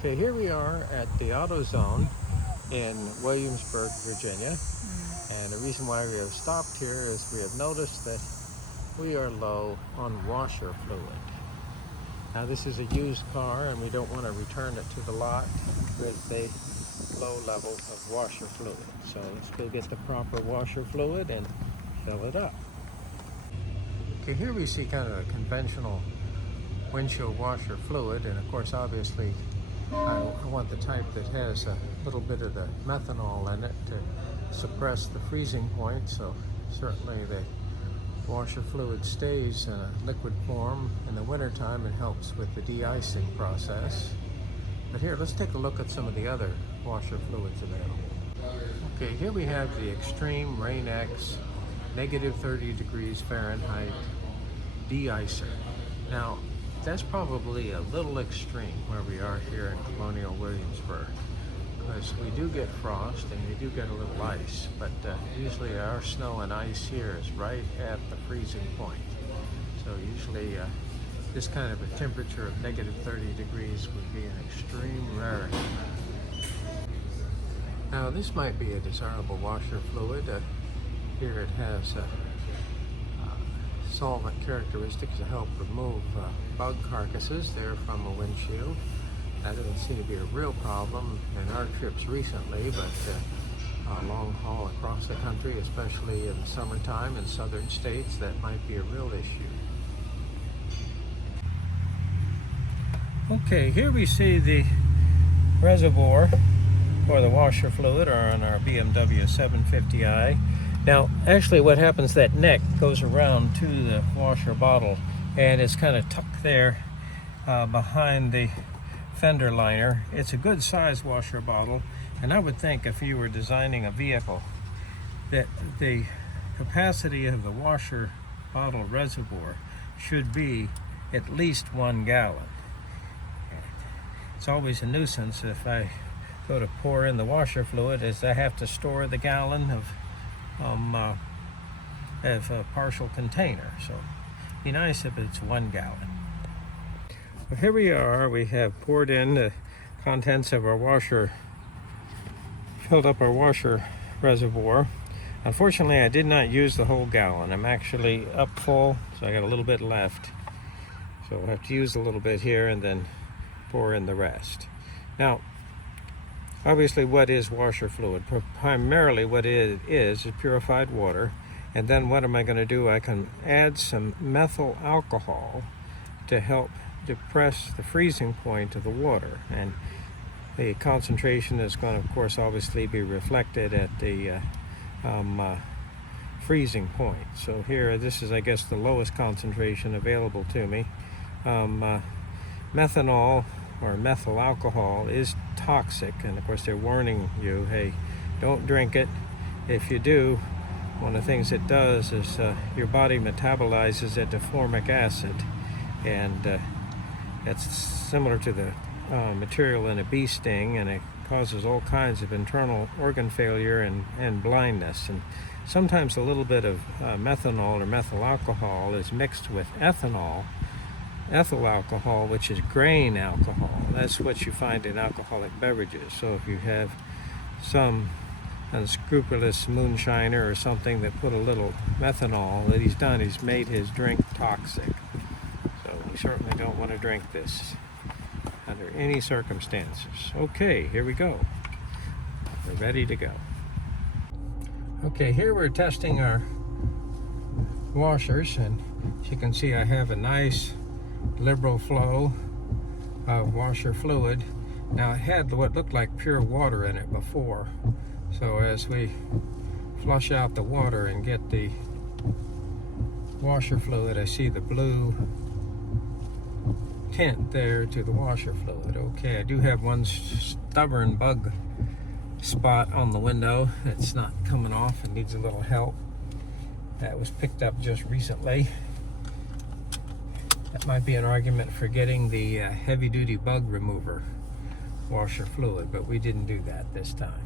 Okay, here we are at the AutoZone in Williamsburg, Virginia. And the reason why we have stopped here is we have noticed that we are low on washer fluid. Now this is a used car and we don't want to return it to the lot with a low level of washer fluid. So let's go get the proper washer fluid and fill it up. Okay, here we see kind of a conventional windshield washer fluid, and of course obviously I want the type that has a little bit of the methanol in it to suppress the freezing point, so certainly the washer fluid stays in a liquid form in the wintertime and helps with the de-icing process. But here, let's take a look at some of the other washer fluids available. Okay, here we have the Extreme Rain-X negative 30 degrees Fahrenheit de-icer. Now, that's probably a little extreme where we are here in Colonial Williamsburg, because we do get frost and we do get a little ice, but usually our snow and ice here is right at the freezing point. So usually this kind of a temperature of negative 30 degrees would be an extreme rarity. Now this might be a desirable washer fluid. Here it has solvent characteristics to help remove bug carcasses there from a windshield. That doesn't seem to be a real problem in our trips recently, but long haul across the country, especially in the summertime in southern states, that might be a real issue. Okay, here we see the reservoir for the washer fluid on our BMW 750i. Now, actually what happens, that neck goes around to the washer bottle and it's kind of tucked there behind the fender liner. It's a good size washer bottle, and I would think if you were designing a vehicle that the capacity of the washer bottle reservoir should be at least 1 gallon. It's always a nuisance if I go to pour in the washer fluid, as I have to store the gallon of a partial container. So it'd be nice if it's 1 gallon. Well, here we are. We have poured in the contents of our washer, filled up our washer reservoir. Unfortunately, I did not use the whole gallon. I'm actually up full, so I got a little bit left. So I'll have to use a little bit here and then pour in the rest. Now, obviously, what is washer fluid? Primarily what it is purified water. And then what am I going to do? I can add some methyl alcohol to help depress the freezing point of the water. And the concentration is going to, of course, obviously be reflected at the freezing point. So here, this is, I guess, the lowest concentration available to me. Methanol or methyl alcohol is toxic, and of course they're warning you, hey, don't drink it. If you do, one of the things it does is your body metabolizes it to formic acid, and that's similar to the material in a bee sting, and it causes all kinds of internal organ failure and blindness. And sometimes a little bit of methanol or methyl alcohol is mixed with ethyl alcohol, which is grain alcohol. That's what you find in alcoholic beverages. So if you have some unscrupulous moonshiner or something that put a little methanol, that he's done, he's made his drink toxic. So we certainly don't want to drink this under any circumstances. Okay, here we go. We're ready to go. Okay, here we're testing our washers, and as you can see, I have a nice liberal flow of washer fluid. Now, it had what looked like pure water in it before, so as we flush out the water and get the washer fluid, I see the blue tint there to the washer fluid. Okay, I do have one stubborn bug spot on the window that's not coming off and needs a little help. That was picked up just recently. That might be an argument for getting the heavy-duty bug remover washer fluid, but we didn't do that this time.